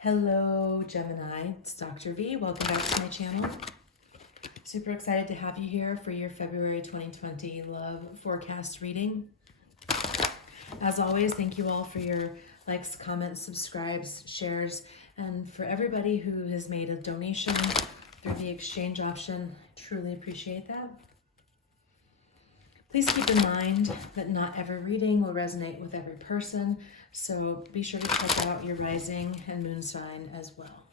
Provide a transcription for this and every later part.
Hello, Gemini. It's Dr. V. Welcome back to my channel. Super excited to have you here for your February 2020 love forecast reading. As always, thank you all for your likes, comments, subscribes, shares, and for everybody who has made a donation through the exchange option. I truly appreciate that. Please keep in mind that not every reading will resonate with every person, so be sure to check out your rising and moon sign as well.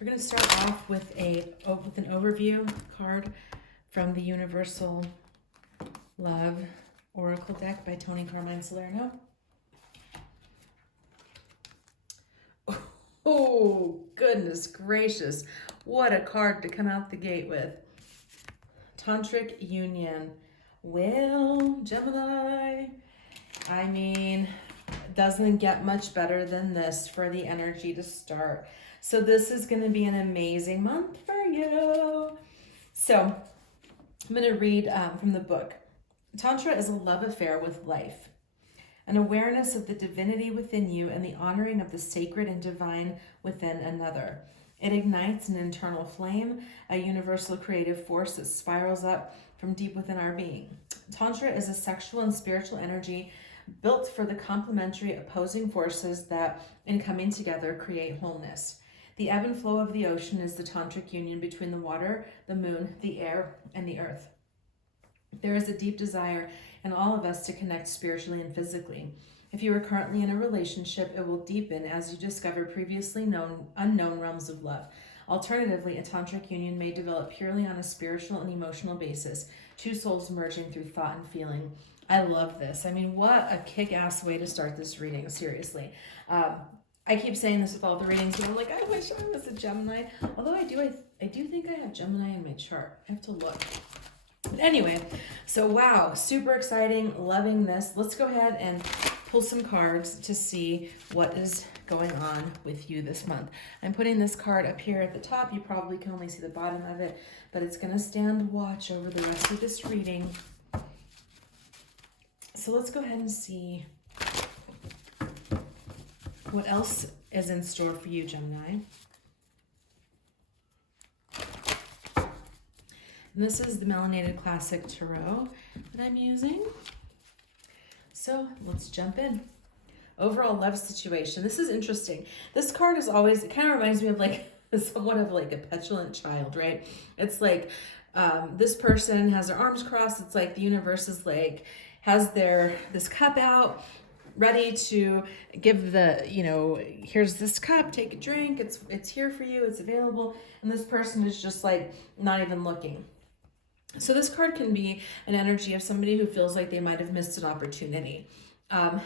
We're going to start off with an overview card from the Universal Love Oracle deck by Tony Carmine Salerno. Oh, goodness gracious. What a card to come out the gate with. Tantric Union. Well, Gemini, I mean, doesn't get much better than this for the energy to start. So this is going to be an amazing month for you. So I'm going to read from the book. Tantra is a love affair with life, an awareness of the divinity within you and the honoring of the sacred and divine within another. It ignites an internal flame, a universal creative force that spirals up from deep within our being. Tantra is a sexual and spiritual energy built for the complementary opposing forces that, in coming together, create wholeness. The ebb and flow of the ocean is the tantric union between the water, the moon, the air, and the earth. There is a deep desire in all of us to connect spiritually and physically. If you are currently in a relationship, it will deepen as you discover previously unknown realms of love. Alternatively, a tantric union may develop purely on a spiritual and emotional basis, two souls merging through thought and feeling. I love this. I mean, what a kick-ass way to start this reading, seriously. I keep saying this with all the readings, and I'm like, I wish I was a Gemini. Although I do think I have Gemini in my chart. I have to look. But anyway, so wow, super exciting, loving this. Let's go ahead and pull some cards to see what is going on with you this month. I'm putting this card up here at the top. You probably can only see the bottom of it, but it's going to stand watch over the rest of this reading. So let's go ahead and see what else is in store for you, Gemini. And this is the Melanated Classic Tarot that I'm using. So let's jump in. Overall love situation. This is interesting. This card is always, it kind of reminds me of like somewhat of like a petulant child, right? It's like this person has their arms crossed. It's like the universe is like, has this cup out, ready to give the, here's this cup, take a drink. It's here for you. It's available. And this person is just like not even looking. So this card can be an energy of somebody who feels like they might have missed an opportunity.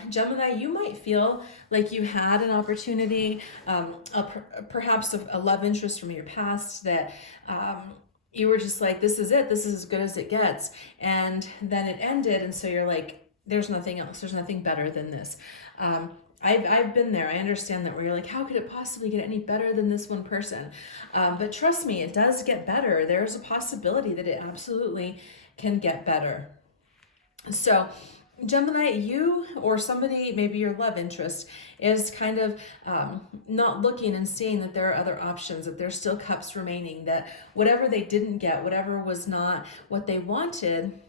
Gemini, you might feel like you had an opportunity, perhaps a love interest from your past that you were just like, this is it, this is as good as it gets. And then it ended, and so you're like, there's nothing else, there's nothing better than this. I've been there. I understand that, where you're like, how could it possibly get any better than this one person? But trust me, it does get better. There's a possibility that it absolutely can get better. So Gemini, you or somebody, maybe your love interest, is kind of not looking and seeing that there are other options, that there's still cups remaining, that whatever they didn't get, whatever was not what they wanted,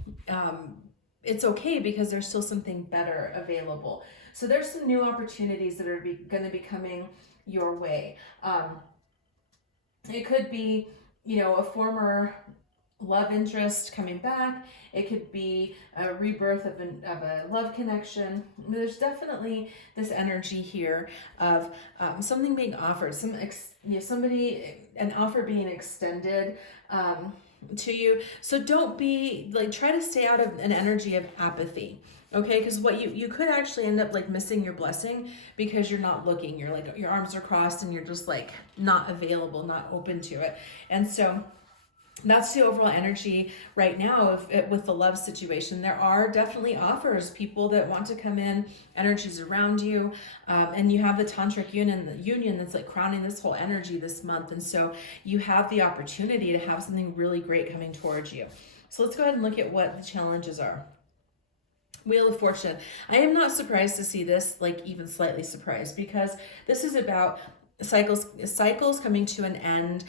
it's okay because there's still something better available. So there's some new opportunities that are going to be coming your way. It could be, a former love interest coming back. It could be a rebirth of a love connection. There's definitely this energy here of something being offered, an offer being extended to you. So don't be like, try to stay out of an energy of apathy. Okay, because what you could actually end up like missing your blessing because you're not looking. You're like, your arms are crossed and you're just like not available, not open to it. And so that's the overall energy right now with the love situation. There are definitely offers, people that want to come in, energies around you, and you have the tantric union that's like crowning this whole energy this month. And so you have the opportunity to have something really great coming towards you. So let's go ahead and look at what the challenges are. Wheel of Fortune. I am not surprised to see this, like even slightly surprised, because this is about cycles coming to an end.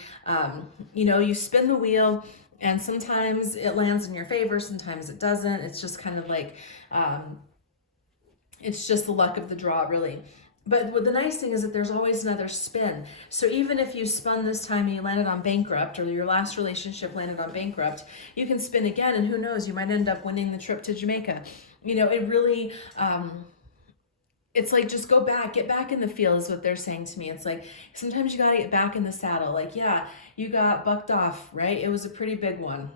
You spin the wheel, and sometimes it lands in your favor, sometimes it doesn't. It's just kind of like, it's just the luck of the draw, really. But what the nice thing is that there's always another spin. So even if you spun this time and you landed on bankrupt, or your last relationship landed on bankrupt, you can spin again, and who knows, you might end up winning the trip to Jamaica. It really, it's like, just go back, get back in the field is what they're saying to me. It's like, sometimes you got to get back in the saddle. Like, yeah, you got bucked off, right? It was a pretty big one.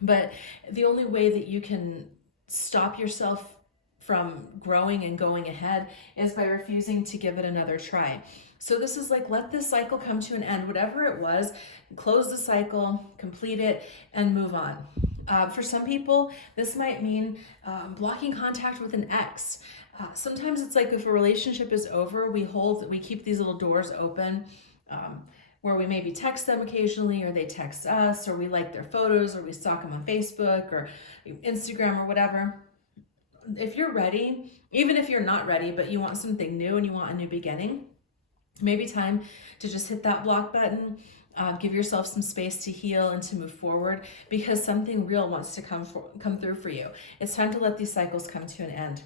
But the only way that you can stop yourself from growing and going ahead is by refusing to give it another try. So this is like, let this cycle come to an end, whatever it was, close the cycle, complete it, and move on. For some people, this might mean blocking contact with an ex. Sometimes it's like, if a relationship is over, we keep these little doors open, where we maybe text them occasionally, or they text us, or we like their photos, or we stalk them on Facebook or Instagram or whatever. If you're ready, even if you're not ready, but you want something new and you want a new beginning, maybe time to just hit that block button, give yourself some space to heal and to move forward, because something real wants to come through for you. It's time to let these cycles come to an end.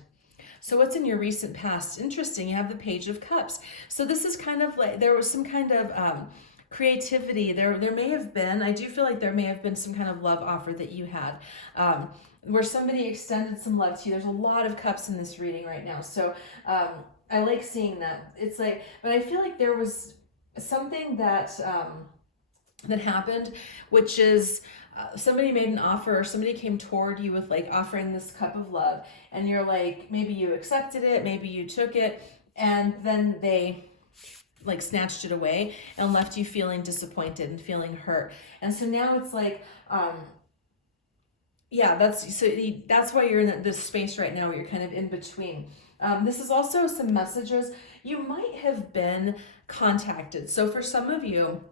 So what's in your recent past? Interesting, you have the Page of Cups. So this is kind of like, there was some kind of creativity. There may have been, I do feel like there may have been some kind of love offer that you had, where somebody extended some love to you. There's a lot of cups in this reading right now. So I like seeing that. It's like, but I feel like there was something that that happened, which is somebody made an offer, or somebody came toward you with like offering this cup of love, and you're like, maybe you accepted it, maybe you took it, and then they like snatched it away and left you feeling disappointed and feeling hurt. And so now it's like, that's why you're in this space right now, where you're kind of in between. This is also some messages. You might have been contacted. So for some of you,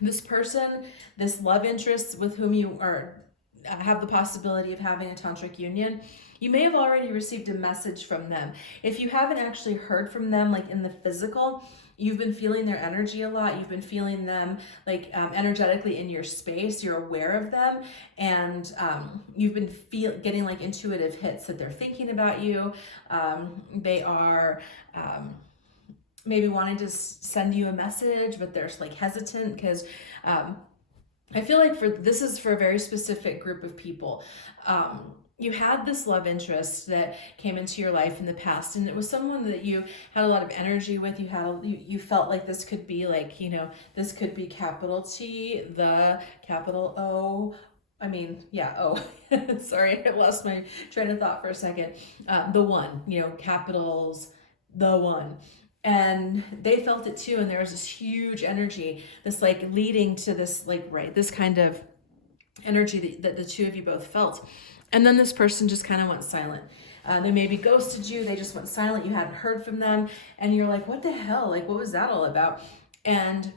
this person, this love interest with whom you have the possibility of having a tantric union, you may have already received a message from them. If you haven't actually heard from them, like in the physical, you've been feeling their energy a lot. You've been feeling them like energetically in your space. You're aware of them, and you've been getting like intuitive hits that they're thinking about you. They are maybe wanting to send you a message, but they're like hesitant, because I feel like this is for a very specific group of people. You had this love interest that came into your life in the past, and it was someone that you had a lot of energy with. You felt like this could be like, this could be capital T, the capital O. O. Sorry, I lost my train of thought for a second. The one, capitals, the one. And they felt it too, and there was this huge energy, this like leading to this this kind of energy that the two of you both felt. And then this person just kind of went silent. They maybe ghosted you, they just went silent, you hadn't heard from them, and you're like, what the hell? Like, what was that all about? And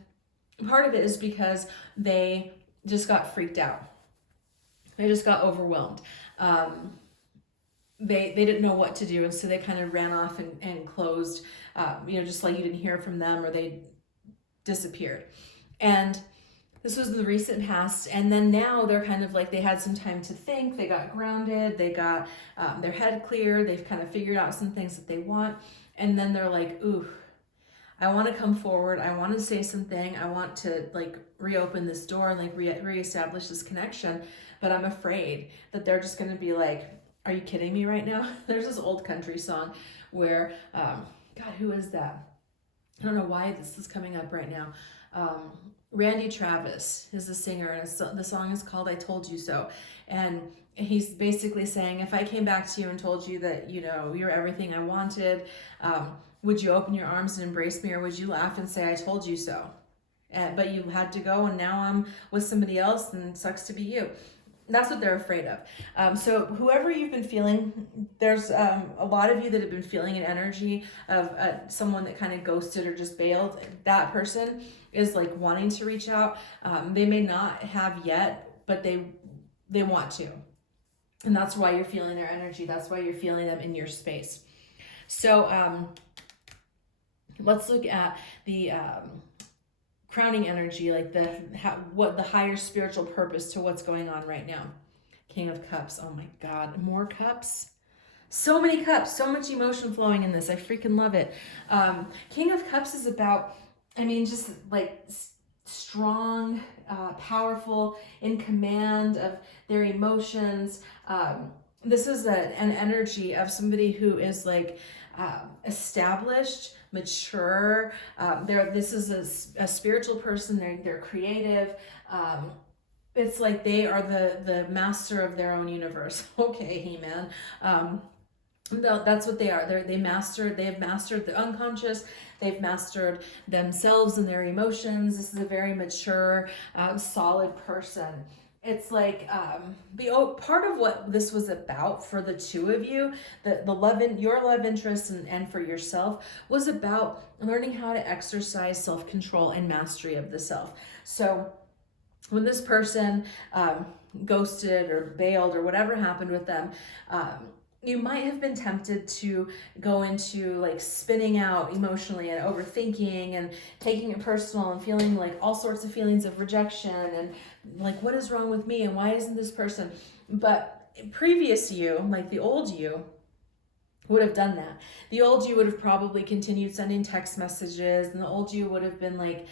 part of it is because they just got freaked out. They just got overwhelmed. They didn't know what to do, and so they kind of ran off and closed, just like you didn't hear from them, or they disappeared. And this was in the recent past, and then now they're kind of like, they had some time to think, they got grounded, they got their head clear, they've kind of figured out some things that they want, and then they're like, ooh, I want to come forward, I want to say something, I want to like reopen this door and like reestablish this connection, but I'm afraid that they're just going to be like, are you kidding me right now? There's this old country song where, God, who is that? I don't know why this is coming up right now. Randy Travis is the singer, and the song is called I Told You So. And he's basically saying, if I came back to you and told you that, you're everything I wanted, would you open your arms and embrace me, or would you laugh and say, I told you so? But you had to go, and now I'm with somebody else, and it sucks to be you. That's what they're afraid of. So whoever you've been feeling, there's a lot of you that have been feeling an energy of someone that kind of ghosted or just bailed. That person is like wanting to reach out. They may not have yet, but they want to. And that's why you're feeling their energy. That's why you're feeling them in your space. So let's look at the crowning energy, like what the higher spiritual purpose to what's going on right now. King of Cups. Oh my God, more cups. So many cups, so much emotion flowing in this. I freaking love it. King of Cups is about, I mean, just like strong, powerful, in command of their emotions. This is an energy of somebody who is like established, mature. This is a spiritual person. They're creative. It's like they are the master of their own universe. Okay, He-Man. That's what they are. They have mastered the unconscious. They've mastered themselves and their emotions. This is a very mature, solid person. It's like part of what this was about for the two of you, your love interest and for yourself, was about learning how to exercise self-control and mastery of the self. So when this person ghosted or bailed or whatever happened with them, you might have been tempted to go into like spinning out emotionally and overthinking and taking it personal and feeling like all sorts of feelings of rejection and like, what is wrong with me and why isn't this person? But previous you, like the old you, would have done that. The old you would have probably continued sending text messages, and the old you would have been like,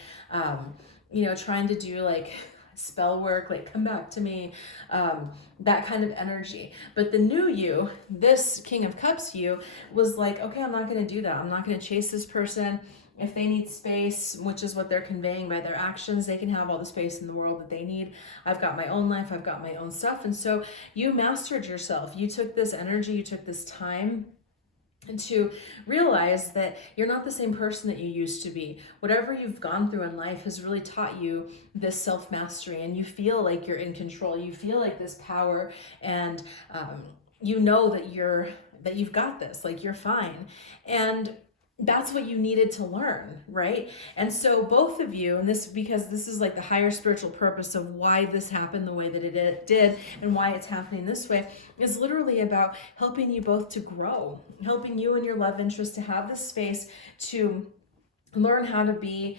trying to do like spell work, like come back to me, that kind of energy. But the new you, this King of Cups you, was like, okay, I'm not going to do that. I'm not going to chase this person. If they need space, which is what they're conveying by their actions, they can have all the space in the world that they need. I've got my own life. I've got my own stuff. And so you mastered yourself. You took this energy, you took this time to realize that you're not the same person that you used to be. Whatever you've gone through in life has really taught you this self-mastery, and you feel like you're in control. You feel like this power, and you know that you've got this, like you're fine. And that's what you needed to learn, right? And so both of you, because this is like the higher spiritual purpose of why this happened the way that it did and why it's happening this way, is literally about helping you both to grow, helping you and your love interest to have this space to learn how to be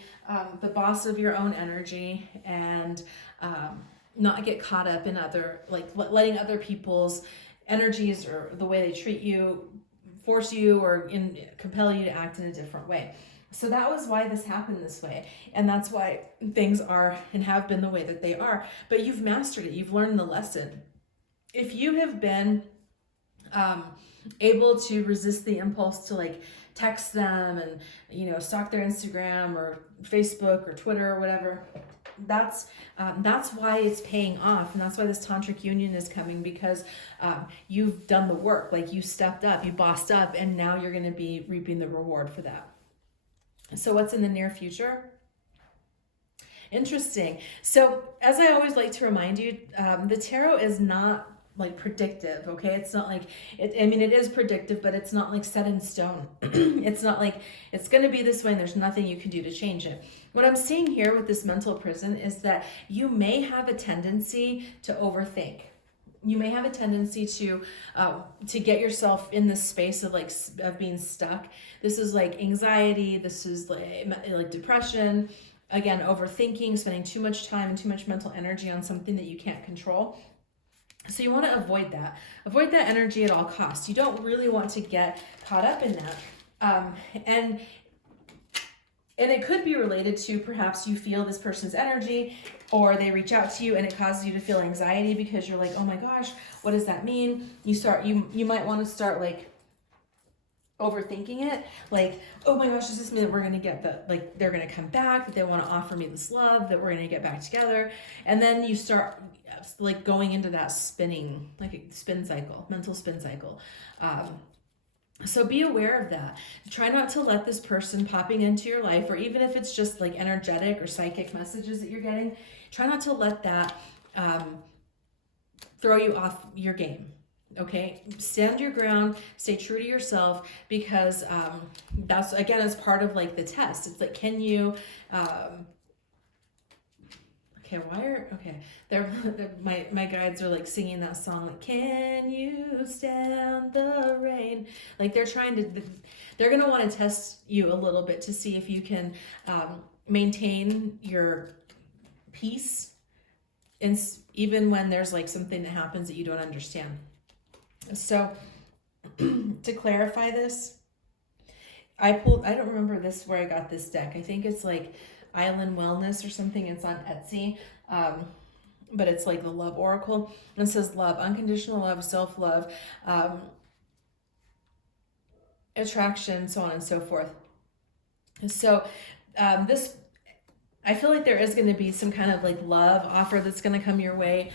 the boss of your own energy and not get caught up in letting other people's energies or the way they treat you force you or compel you to act in a different way. So that was why this happened this way. And that's why things are and have been the way that they are. But you've mastered it. You've learned the lesson. If you have been able to resist the impulse to like text them and, stalk their Instagram or Facebook or Twitter or whatever, that's why it's paying off, and that's why this tantric union is coming, because you've done the work. Like you stepped up, you bossed up, and now you're going to be reaping the reward for that. So what's in the near future? Interesting. So as I always like to remind you, the tarot is not like predictive, okay? It's not like it is predictive, but it's not like set in stone. It's not like it's going to be this way and there's nothing you can do to change it. What I'm seeing here with this mental prison is that you may have a tendency to overthink. You may have a tendency to get yourself in this space of being stuck. This is like anxiety. This is like depression. Again, overthinking, spending too much time and too much mental energy on something that you can't control. So you want to avoid that. Avoid that energy at all costs. You don't really want to get caught up in that. And it could be related to perhaps you feel this person's energy, or they reach out to you and it causes you to feel anxiety because you're like, oh my gosh, what does that mean? You might want to start like overthinking it, like, oh my gosh, does this mean that we're going to get they're going to come back, that they want to offer me this love, that we're going to get back together? And then you start like going into that spinning, like a spin cycle, mental spin cycle. So be aware of that. Try not to let this person popping into your life, or even if it's just like energetic or psychic messages that you're getting, try not to let that throw you off your game. Okay, stand your ground, stay true to yourself, because that's, again, as part of like the test. It's like, can you Okay, my guides are like singing that song, like, can you stand the rain? Like they're gonna want to test you a little bit to see if you can maintain your peace, and even when there's like something that happens that you don't understand. So to clarify this, I don't remember this where I got this deck. I think it's like Island Wellness or something. It's on Etsy. But it's like the love oracle. And it says love, unconditional love, self-love, attraction, so on and so forth. So this, I feel like there is going to be some kind of like love offer that's going to come your way.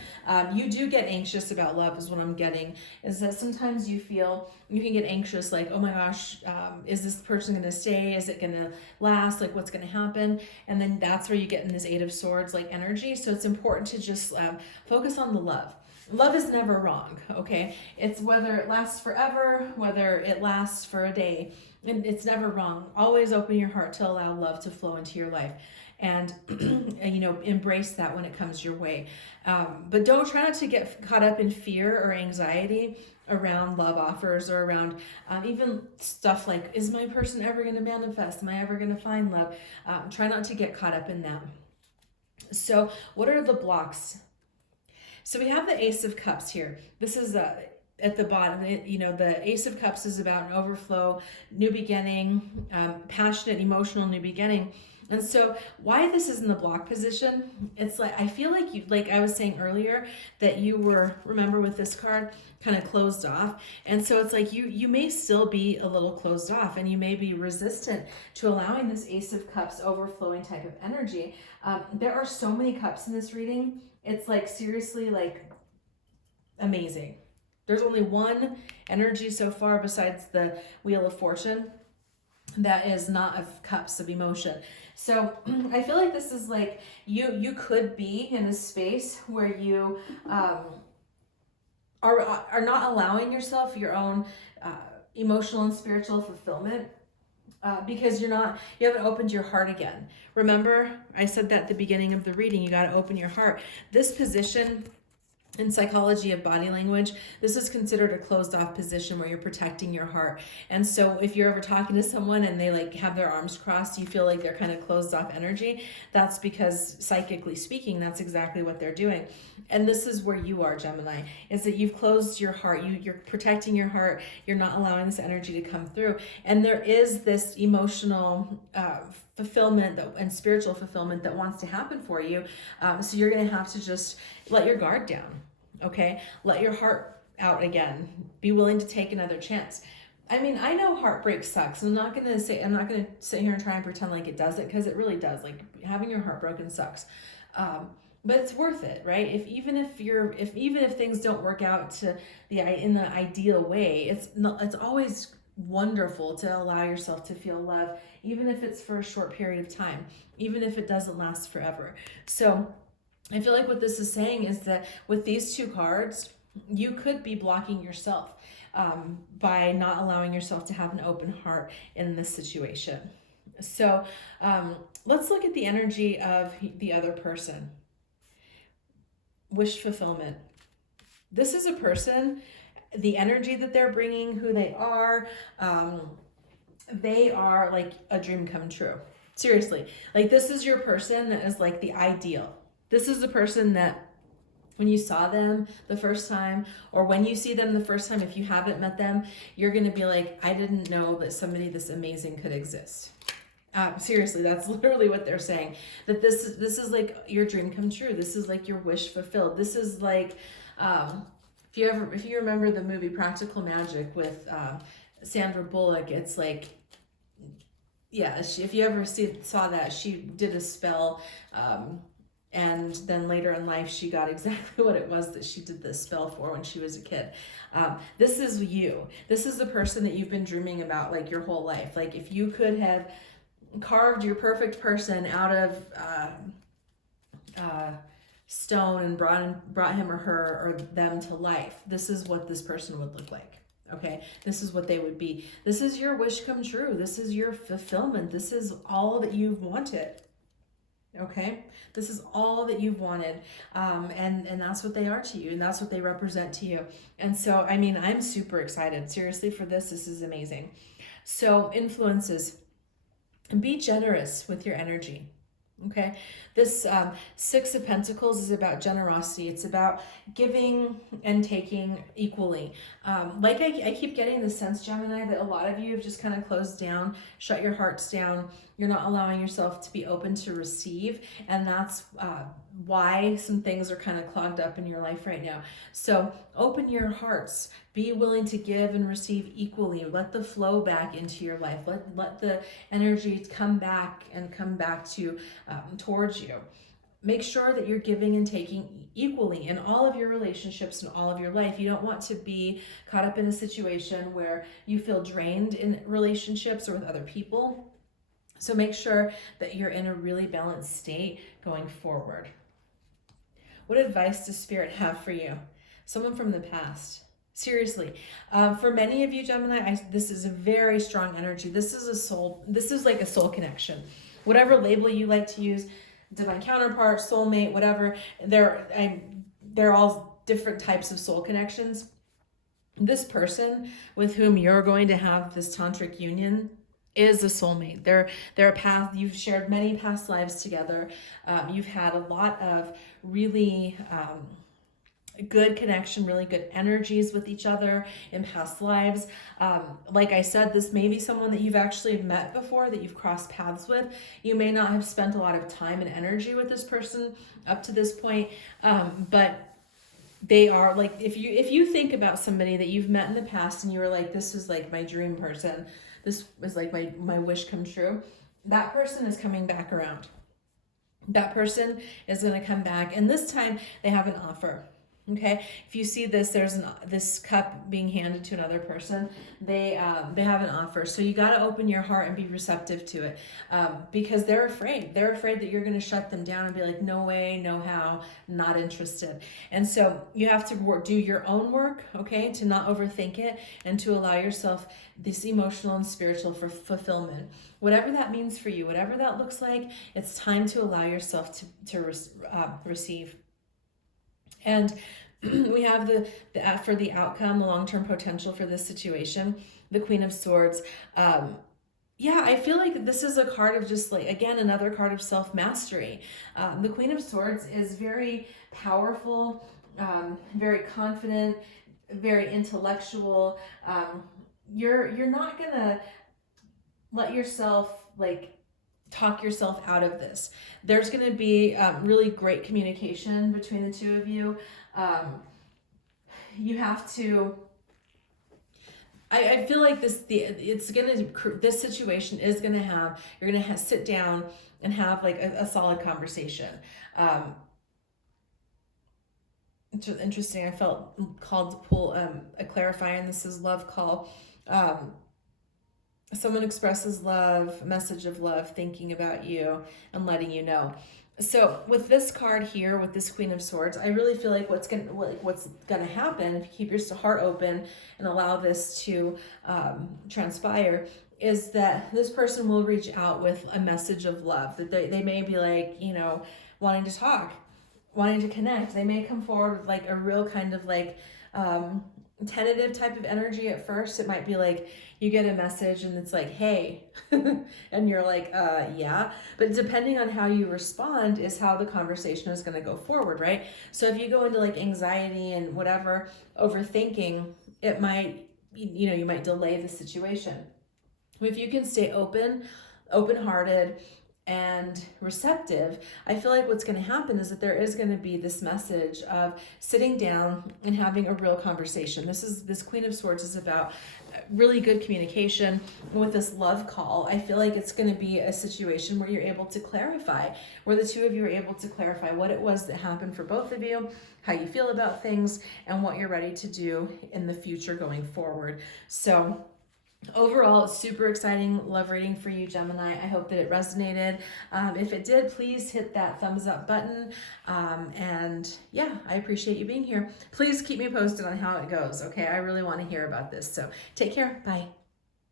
You do get anxious about love is what I'm getting, is that sometimes you feel you can get anxious, like, oh my gosh, is this person going to stay? Is it going to last? Like, what's going to happen? And then that's where you get in this Eight of Swords like energy. So it's important to just focus on the love. Love is never wrong, okay? It's whether it lasts forever, whether it lasts for a day, and it's never wrong. Always open your heart to allow love to flow into your life. And embrace that when it comes your way, but try not to get caught up in fear or anxiety around love offers, or around even stuff like, is my person ever going to manifest? Am I ever going to find love? Try not to get caught up in that. So what are the blocks? So we have the Ace of Cups here. This is at the bottom. The Ace of Cups is about an overflow, new beginning, passionate, emotional new beginning. And so why this is in the block position, it's like, I feel like you, like I was saying earlier, that you were, remember with this card, kind of closed off. And so it's like you may still be a little closed off, and you may be resistant to allowing this Ace of Cups overflowing type of energy. There are so many cups in this reading. It's like seriously like amazing. There's only one energy so far besides the Wheel of Fortune that is not of cups of emotion. So I feel like this is like you could be in a space where you are not allowing yourself your own emotional and spiritual fulfillment because you haven't opened your heart again. Remember, I said that at the beginning of the reading, you got to open your heart. This position in psychology of body language, this is considered a closed off position where you're protecting your heart. And so if you're ever talking to someone and they like have their arms crossed, you feel like they're kind of closed off energy. That's because psychically speaking, that's exactly what they're doing. And this is where you are, Gemini, is that you've closed your heart. You're protecting your heart. You're not allowing this energy to come through. And there is this emotional fulfillment and spiritual fulfillment that wants to happen for you. So you're going to have to just let your guard down. Okay, let your heart out again. Be willing to take another chance. I mean, I know heartbreak sucks. I'm not gonna sit here and try and pretend like it doesn't, because it really does. Like, having your heart broken sucks, but it's worth it, right? Even if things don't work out in the ideal way, it's always wonderful to allow yourself to feel love, even if it's for a short period of time, even if it doesn't last forever. So I feel like what this is saying is that with these two cards, you could be blocking yourself by not allowing yourself to have an open heart in this situation. So let's look at the energy of the other person. Wish fulfillment. This is a person, the energy that they're bringing, who they are like a dream come true. Seriously, like this is your person that is like the ideal. This is the person that when you saw them the first time, or when you see them the first time, if you haven't met them, you're going to be like, I didn't know that somebody this amazing could exist. Seriously, that's literally what they're saying. That this is like your dream come true. This is like your wish fulfilled. This is like, if you remember the movie Practical Magic with Sandra Bullock, it's like, yeah, if you ever saw that, she did a spell, and then later in life, she got exactly what it was that she did this spell for when she was a kid. This is you. This is the person that you've been dreaming about like your whole life. Like if you could have carved your perfect person out of stone and brought him or her or them to life, this is what this person would look like. Okay, this is what they would be. This is your wish come true. This is your fulfillment. This is all that you've wanted. Okay, this is all that you've wanted, and that's what they are to you, and that's what they represent to you. And so, I mean, I'm super excited, seriously, for this. This is amazing. So, influences, be generous with your energy. Okay, this Six of Pentacles is about generosity. It's about giving and taking equally. Like I keep getting the sense, Gemini, that a lot of you have just kind of closed down, shut your hearts down. You're not allowing yourself to be open to receive, and that's why some things are kind of clogged up in your life right now. So open your hearts. Be willing to give and receive equally. Let the flow back into your life. Let the energy come back and come back to towards you. Make sure that you're giving and taking equally in all of your relationships and all of your life. You don't want to be caught up in a situation where you feel drained in relationships or with other people. So make sure that you're in a really balanced state going forward. What advice does Spirit have for you? Someone from the past. Seriously, for many of you, Gemini, this is a very strong energy. This is a soul. This is like a soul connection. Whatever label you like to use, divine counterpart, soulmate, whatever. They're all different types of soul connections. This person with whom you're going to have this tantric union is a soulmate. They're a path. You've shared many past lives together. You've had a lot of really good connection, really good energies with each other in past lives. Like I said, this may be someone that you've actually met before, that you've crossed paths with. You may not have spent a lot of time and energy with this person up to this point, but they are like, if you think about somebody that you've met in the past and you were like, this is like my dream person, this was like my wish come true, that person is coming back around. That person is going to come back, and this time they have an offer. Okay, if you see this, there's this cup being handed to another person. They have an offer, so you got to open your heart and be receptive to it, because they're afraid. They're afraid that you're going to shut them down and be like, no way, no how, not interested. And so you have to do your own work, okay, to not overthink it and to allow yourself this emotional and spiritual fulfillment. Whatever that means for you, whatever that looks like, it's time to allow yourself to receive. And we have the for the outcome, the long-term potential for this situation, the Queen of Swords. Yeah, I feel like this is a card of just like, again, another card of self-mastery. The Queen of Swords is very powerful, very confident, very intellectual. You're not gonna let yourself like talk yourself out of this. There's going to be really great communication between the two of you. You have to, I feel like this situation is going to have, you're going to sit down and have like a solid conversation. It's interesting. I felt called to pull a clarifying. This is love call. Someone expresses love, a message of love, thinking about you and letting you know. So with this card here, with this Queen of Swords, I really feel like what's gonna happen if you keep your heart open and allow this to transpire is that this person will reach out with a message of love. That they may be like, you know, wanting to talk, wanting to connect. They may come forward with like a real kind of like tentative type of energy at first. It might be like you get a message and it's like, hey, and you're like, yeah. But depending on how you respond is how the conversation is going to go forward, right? So if you go into like anxiety and whatever, overthinking, it might, you know, you might delay the situation. If you can stay open-hearted, and receptive, I feel like what's going to happen is that there is going to be this message of sitting down and having a real conversation. This Queen of Swords is about really good communication. With this love call, I feel like it's going to be a situation where you're able to clarify, where the two of you are able to clarify what it was that happened for both of you, how you feel about things, and what you're ready to do in the future going forward. So overall, it's super exciting love reading for you, Gemini. I hope that it resonated. If it did, please hit that thumbs up button. And yeah, I appreciate you being here. Please keep me posted on how it goes, okay? I really want to hear about this. So take care. Bye.